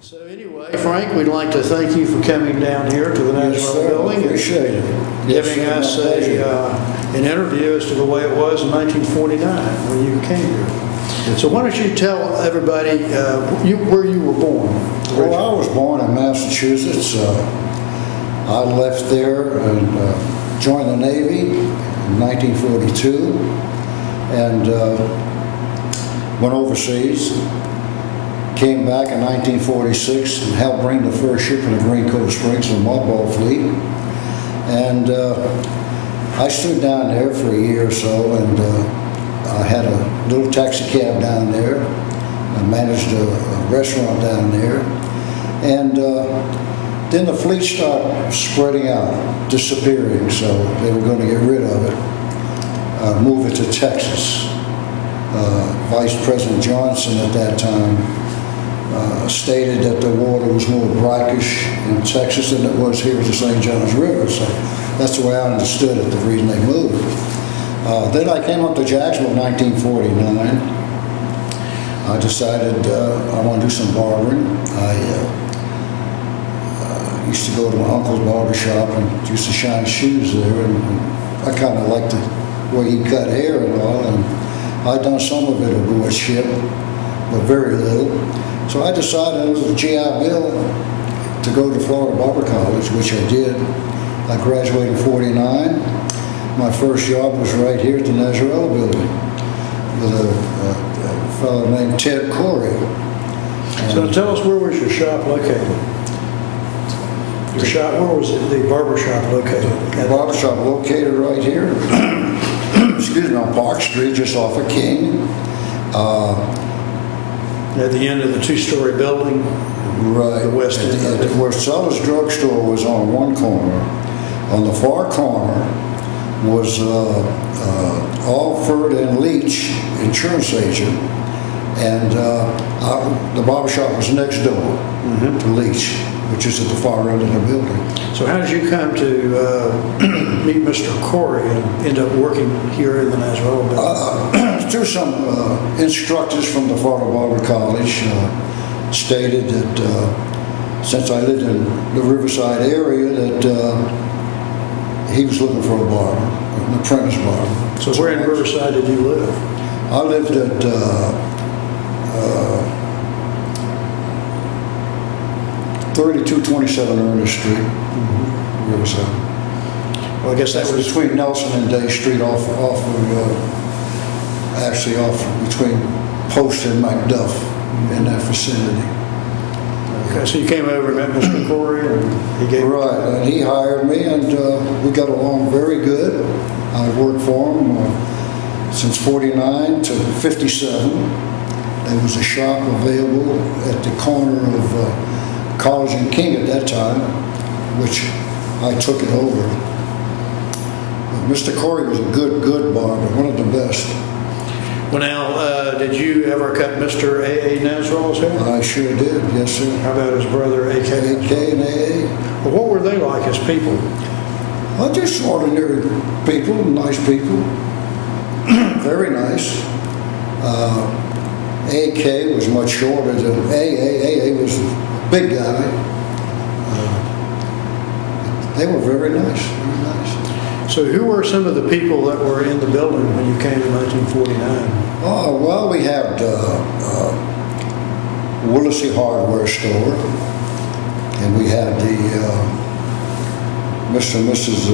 So anyway, Frank, we'd like to thank you for coming down here to the Nazarella building. Appreciate it. Giving us an interview as to the way it was in 1949 when you came here. So why don't you tell everybody where you were born? Well, I was born in Massachusetts. I left there and joined the Navy in 1942 and went overseas. Came back in 1946 and helped bring the first ship in the Green Cove Springs, the mudball fleet. And I stood down there for a year or so, and I had a little taxi cab down there. I managed a restaurant down there. And then the fleet started spreading out, disappearing, so they were going to get rid of it, move it to Texas. Vice President Johnson at that time stated that the water was more brackish in Texas than it was here at the St. Johns River. So that's the way I understood it, the reason they moved. Then I came up to Jacksonville in 1949. I decided I want to do some barbering. I used to go to my uncle's barbershop and used to shine shoes there, and I kind of liked the way he cut hair and all, and I'd done some of it aboard ship, but very little. So I decided it was a GI Bill to go to Florida Barber College, which I did. I graduated in '49. My first job was right here at the Nazarella building with a fellow named Ted Corey. So tell us, where was your shop located? Your shop, where was the barber shop located? The barber shop located right here, excuse me, on Park Street, just off of King. At the end of the two-story building? Right. The west end. Where Sellers Drugstore was on one corner. On the far corner was Alford and Leach, insurance agent, and the barbershop was next door to Leach, which is at the far end of the building. So how did you come to meet Mr. Corey and end up working here in the Nazarella building? Through some instructors from the Florida Barber College stated that since I lived in the Riverside area that he was looking for a barber, an apprentice barber. So where in Riverside did you live? I lived at 3227 Ernest Street, Riverside. Well, I guess that was between Nelson and Day Street, actually off between Post and MacDuff in that vicinity. Okay, so you came over and met Mr. Corey, and he gave right, and he hired me, and we got along very good. I worked for him since '49 to '57. There was a shop available at the corner of College and King at that time, which I took it over. But Mr. Corey was a good barber, one of the best. Well, now, did you ever cut Mr. A.A. Nazarella's hair? I sure did, yes, sir. How about his brother, A.K.? A.K. and A.A. Well, what were they like as people? Well, just ordinary people, nice people. Very nice. A.K. was much shorter than A.A. A.A. was a big guy. They were very nice, very nice. So who were some of the people that were in the building when you came in 1949? Oh, well, we had Willesee Hardware Store, and we had the Mr. and Mrs.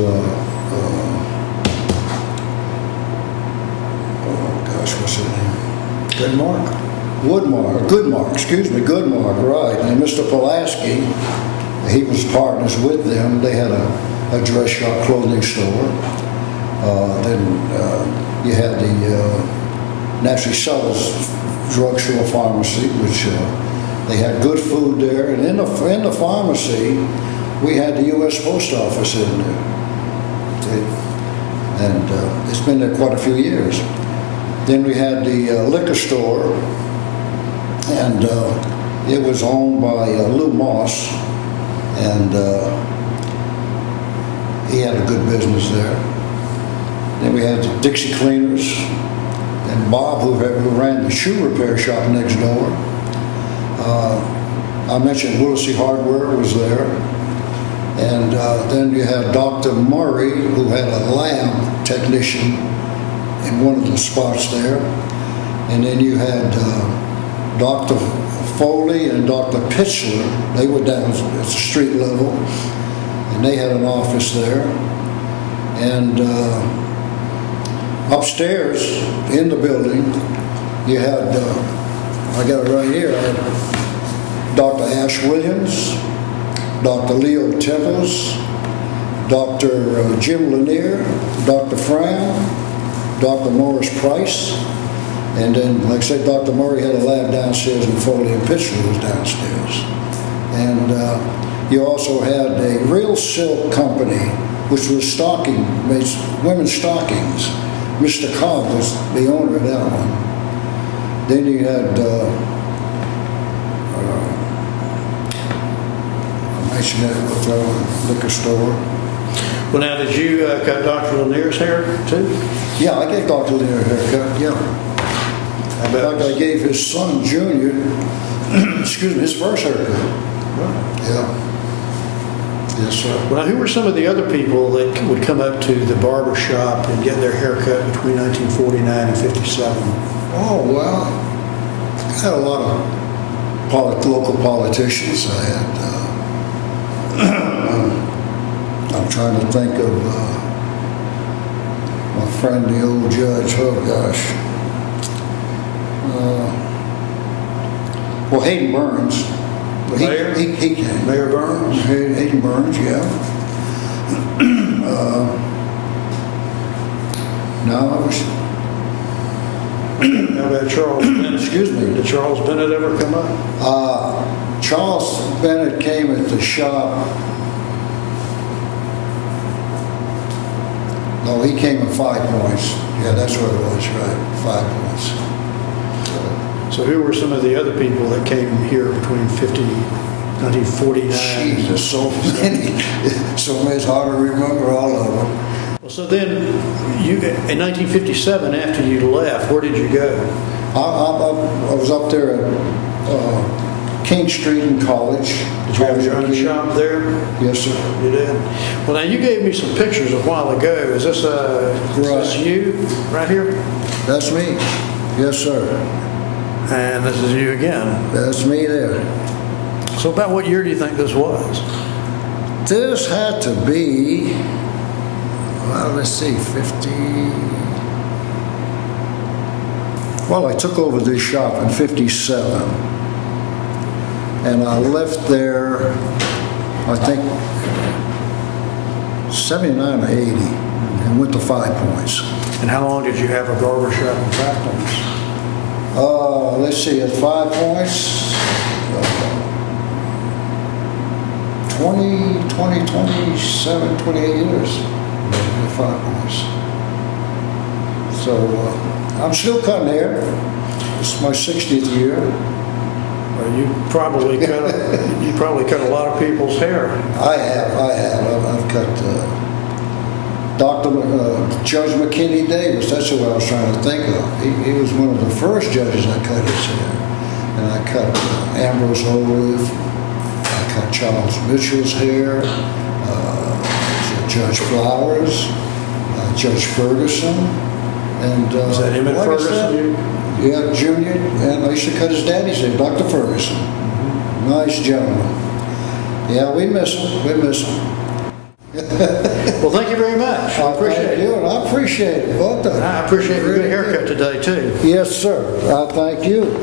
What's her name? Goodmark, right. And Mr. Pulaski, he was partners with them. They had a dress shop, clothing store. Then you had the Naturally Sellers Drugstore Pharmacy, which they had good food there. And in the pharmacy, we had the U.S. Post Office in there. And it's been there quite a few years. Then we had the liquor store, and it was owned by Lou Moss, and he had a good business there. Then we had the Dixie Cleaners, and Bob, who ran the shoe repair shop next door. I mentioned Willesee Hardware was there. And then you had Dr. Murray, who had a lab technician in one of the spots there. And then you had Dr. Foley and Dr. Pitchler. They were down at the street level, and they had an office there. And upstairs in the building, you had, I got it right here, Dr. Ash Williams, Dr. Leo Temples, Dr. Jim Lanier, Dr. Fram, Dr. Morris Price, and then, like I said, Dr. Murray had a lab downstairs, and Foley and Pitcher was downstairs. And you also had a real silk company, which was stocking, made women's stockings. Mr. Cobb was the owner of that one. Then you had I mentioned that with the liquor store. Well, now, did you cut Dr. Lanier's hair, too? Yeah, I gave Dr. Lanier a haircut, yeah. In fact, I gave his son, Junior, excuse me, his first haircut. Right. Yeah. Yes, sir. Well, now, who were some of the other people that would come up to the barber shop and get their haircut between 1949 and 57? Oh, well, I had a lot of local politicians. I had, I'm trying to think of my friend, the old judge, oh gosh. Well, Hayden Burns. Mayor? He came. Mayor Burns? Hayden Burns, yeah. No, I was... How about Charles Bennett? Excuse me. Did Charles Bennett ever come up? Charles Bennett came at the shop. No, he came at 5 points. Yeah, that's what it was, right? 5 points. So who were some of the other people that came here between 1949? Jesus, so many. So many, it's hard to remember all of them. Well, so then, you in 1957, after you left, where did you go? I was up there at King Street in College. Did you have your own shop there? Yes, sir. You did? Well, now, you gave me some pictures a while ago. Is this you right here? That's me. Yes, sir. And this is you again. That's me there. So about what year do you think this was? This had to be, well, let's see, 50. Well, I took over this shop in 57. And I left there, I think, 79 or 80, and went to 5 points. And how long did you have a barber shop in 5 points? Let's see, at 5 points, 27, 28 years at 5 points. So I'm still cutting hair. This is my 60th year. Well, you probably cut a lot of people's hair. I have. I've cut Judge McKinney Davis. That's who I was trying to think of. He was one of the first judges I cut his hair. And I cut Ambrose Olive. I cut Charles Mitchell's hair. Judge Flowers. Judge Ferguson. And is that Emmett Ferguson? Yeah, Junior. And I used to cut his daddy's hair, Dr. Ferguson. Mm-hmm. Nice gentleman. Yeah, we miss him. We miss him. Well, thank you very much. I appreciate it. I appreciate it. Well done. I appreciate your good haircut today, too. Yes, sir. Thank you.